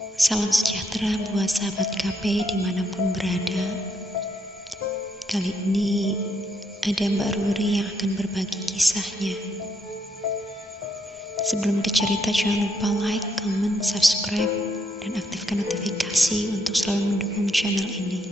Salam sejahtera buat sahabat KP dimanapun berada. Kali ini ada Mbak Ruri yang akan berbagi kisahnya. Sebelum ke cerita, jangan lupa like, comment, subscribe, dan aktifkan notifikasi untuk selalu mendukung channel ini.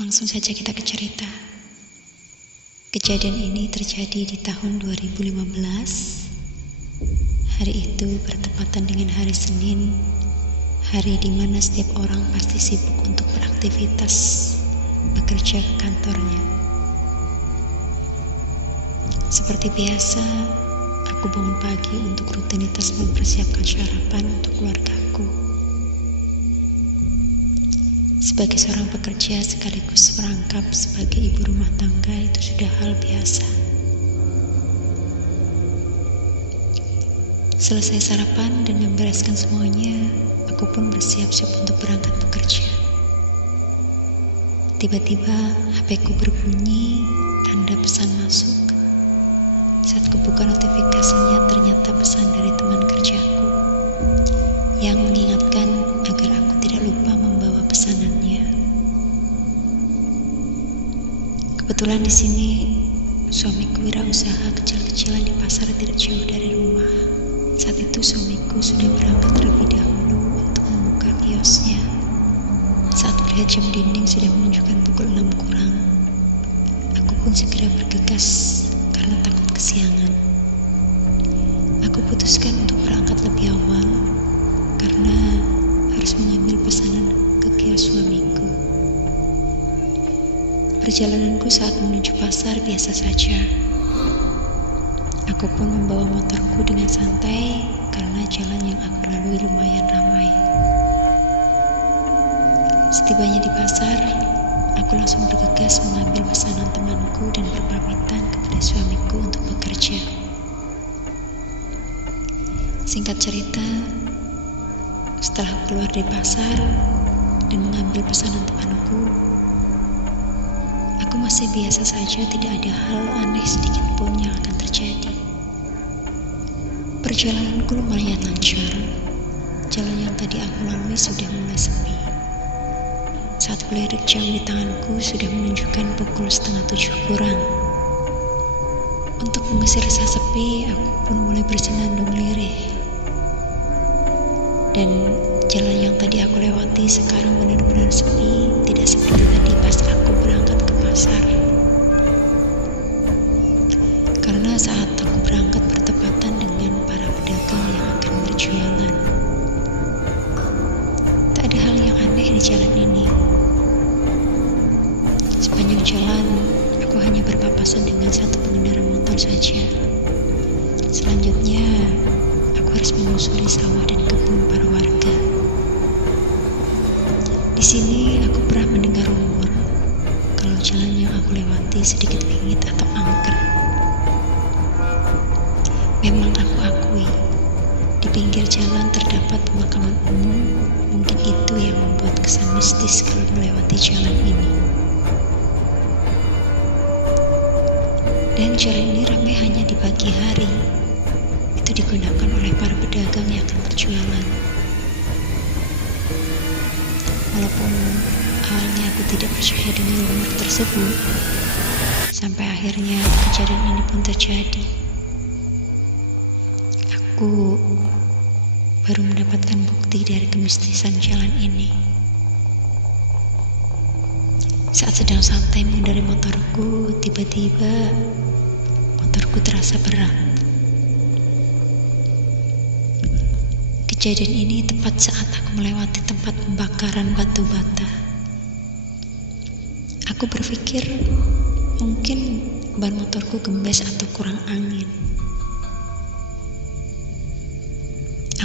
Langsung saja kita ke cerita. Kejadian ini terjadi di tahun 2015. Hari itu bertepatan dengan hari Senin, hari di mana setiap orang pasti sibuk untuk beraktivitas, bekerja ke kantornya. Seperti biasa, aku bangun pagi untuk rutinitas mempersiapkan sarapan untuk keluargaku. Sebagai seorang pekerja sekaligus merangkap sebagai ibu rumah tangga itu sudah hal biasa. Selesai sarapan dan membereskan semuanya, aku pun bersiap-siap untuk berangkat bekerja. Tiba-tiba HP ku berbunyi, tanda pesan masuk. Saat kubuka notifikasinya, ternyata pesan dari teman kerjaku yang mengingatkan agar aku tidak lupa membawa pesanannya. Kebetulan di sini suamiku wirausaha kecil-kecilan di pasar tidak jauh dari rumah. Saat itu suamiku sudah berangkat terlebih dahulu untuk membuka kiosnya. Saat melihat jam dinding sudah menunjukkan pukul 6 kurang, aku pun segera bergegas karena takut kesiangan. Aku putuskan untuk berangkat lebih awal karena harus mengambil pesanan ke kios suamiku. Perjalananku saat menuju pasar biasa saja. Aku pun membawa motorku dengan santai karena jalan yang aku lalui lumayan ramai. Setibanya di pasar, aku langsung bergegas mengambil pesanan temanku dan berpamitan kepada suamiku untuk bekerja. Singkat cerita, setelah keluar dari pasar dan mengambil pesanan temanku, aku masih biasa saja, tidak ada hal aneh sedikit pun yang akan terjadi. Perjalananku lumayan lancar. Jalan yang tadi aku lalui sudah mulai sepi. Saat kulirik jam di tanganku sudah menunjukkan pukul 6:30 kurang. Untuk mengusir rasa sepi, aku pun mulai bersenandung lirih. Dan jalan yang tadi aku lewati sekarang benar-benar sepi, tidak seperti tadi pas aku berangkat ke pasar. Karena saat aku berangkat bertepatan dengan para pedagang yang akan berjualan. Tak ada hal yang aneh di jalan ini. Sepanjang jalan, aku hanya berpapasan dengan satu pengendara motor saja. Selanjutnya, aku harus menyusuri sawah dan kebun para warga. Di sini aku pernah mendengar rumor kalau jalan yang aku lewati sedikit pingit atau angker. Memang aku akui, di pinggir jalan terdapat pemakaman umum. Mungkin itu yang membuat kesan mistis kalau melewati jalan ini. Dan jalan ini ramai hanya di pagi hari. Itu digunakan oleh para pedagang yang akan berjualan. Walaupun awalnya aku tidak percaya dengan rumor tersebut, sampai akhirnya kejadian ini pun terjadi. Aku baru mendapatkan bukti dari kemistisan jalan ini. Saat sedang santai mengendarai motorku, tiba-tiba motorku terasa berat. Kejadian ini tepat saat aku melewati tempat pembakaran batu bata. Aku berpikir mungkin ban motorku gembes atau kurang angin.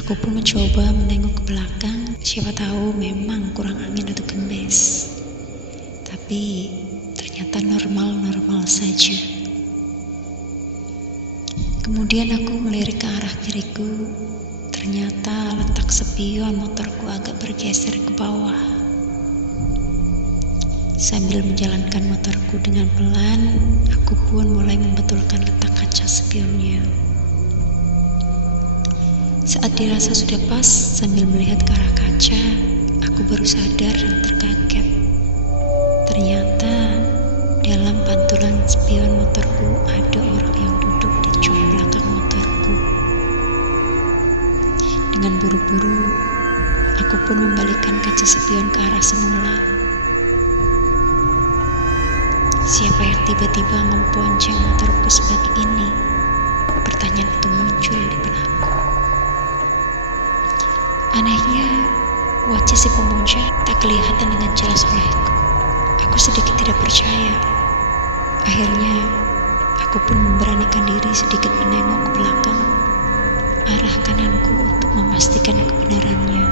Aku pun mencoba menengok ke belakang, siapa tahu memang kurang angin atau gembes. Tapi ternyata normal-normal saja. Kemudian aku melirik ke arah kiriku. Ternyata letak spion motorku agak bergeser ke bawah. Sambil menjalankan motorku dengan pelan, aku pun mulai membetulkan letak kaca spionnya. Saat dirasa sudah pas, sambil melihat ke arah kaca, aku baru sadar dan terkaget. Ternyata dalam pantulan spion motorku ada orang yang duduk di jok belakang motorku. Dengan buru-buru, aku pun membalikkan kaca spion ke arah semula. Siapa yang tiba-tiba memponceng motorku sebagi ini? Pertanyaan itu muncul di benakku. Anehnya, wajah si pemonceng tak kelihatan dengan jelas olehku. Aku sedikit tidak percaya. Akhirnya, aku pun memberanikan diri sedikit menengok ke belakang, arah kananku untuk memastikan kebenarannya.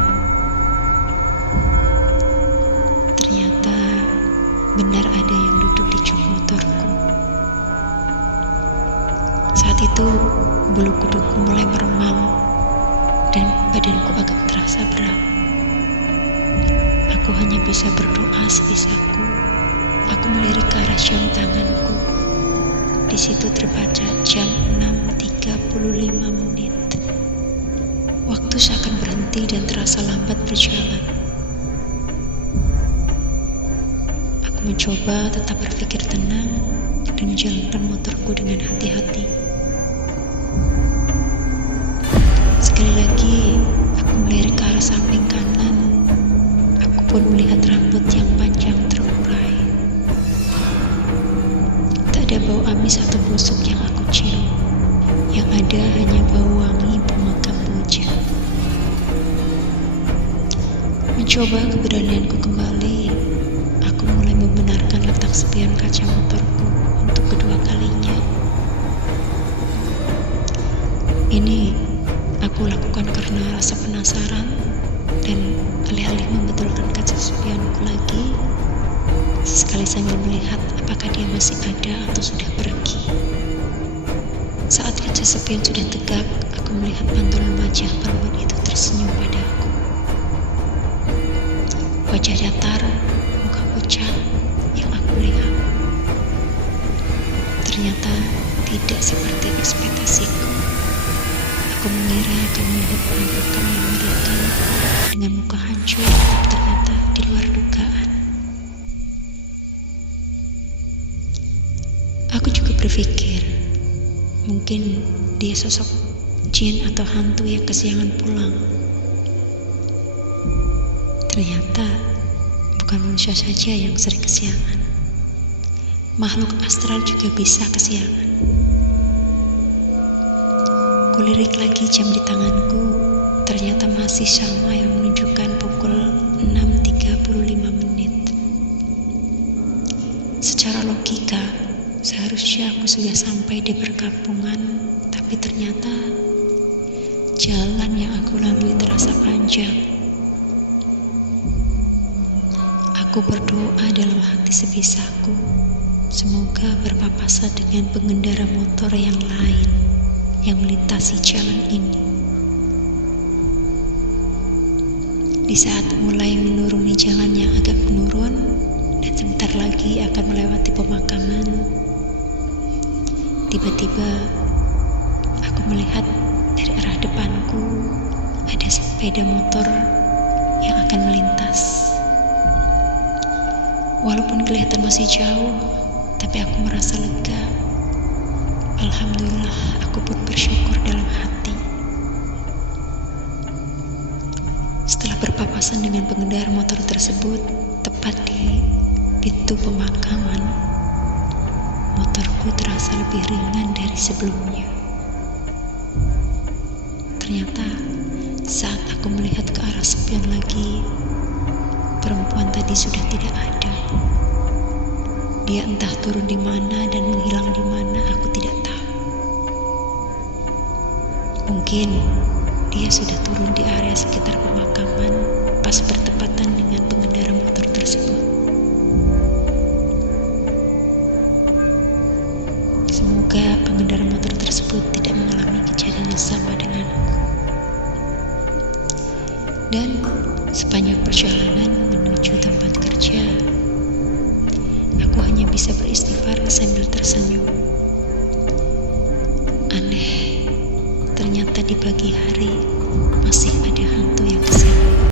Ternyata benar ada yang duduk di jok motorku. Saat itu, bulu kuduku mulai meremang dan badanku agak terasa berat. Aku hanya bisa berdoa sebisaku. Aku melirik ke arah jam tanganku. Di situ terbaca jam 6.35. Waktu seakan berhenti dan terasa lambat berjalan. Aku mencoba tetap berpikir tenang dan menjalankan motorku dengan hati-hati. Sekali lagi, aku melirik ke arah samping kanan. Aku pun melihat rambut yang panjang terurai. Tak ada bau amis atau busuk yang aku cium. Yang ada hanya bau wangi bunga kamboja. Mencoba keberanianku kembali, aku mulai membenarkan letak spion kaca motorku untuk kedua kalinya. Ini aku lakukan karena rasa penasaran dan alih-alih membetulkan kaca spionku lagi, sesekali sambil melihat apakah dia masih ada atau sudah pergi. Saat kaca spion sudah tegak, aku melihat pantulan wajah perempuan itu tersenyum padaku. Wajah datar, muka pucat yang aku lihat. Ternyata tidak seperti ekspektasiku. Aku mengira akan melihat penampakan yang mengerikan dengan muka hancur, tapi ternyata di luar dugaan. Aku juga berpikir, mungkin dia sosok jin atau hantu yang kesiangan pulang. Ternyata bukan manusia saja yang sering kesiangan. Makhluk astral juga bisa kesiangan. Kulirik lagi jam di tanganku, ternyata masih sama yang menunjukkan pukul 6.35. Secara logika, seharusnya aku sudah sampai di perkampungan, tapi ternyata jalan yang aku lalui terasa panjang. Aku berdoa dalam hati sebisaku, semoga berpapasan dengan pengendara motor yang lain yang melintasi jalan ini. Di saat mulai menuruni jalan yang agak menurun dan sebentar lagi akan melewati pemakaman, tiba-tiba aku melihat dari arah depanku ada sepeda motor yang akan melintas. Walaupun kelihatan masih jauh, tapi aku merasa lega. Alhamdulillah, aku pun bersyukur dalam hati. Setelah berpapasan dengan pengendara motor tersebut, tepat di pintu pemakaman, motorku terasa lebih ringan dari sebelumnya. Ternyata saat aku melihat ke arah spion lagi, perempuan tadi sudah tidak ada. Dia entah turun di mana dan menghilang di mana, aku tidak tahu. Mungkin dia sudah turun di area sekitar pemakaman pas bertepatan dengan pengendara motor tersebut. Semoga pengendara motor tersebut tidak mengalami kejadian yang sama denganku. Dan sepanjang perjalanan menuju tempat kerja, aku hanya bisa beristighfar sambil tersenyum. Aneh, ternyata di pagi hari masih ada hantu yang kesini.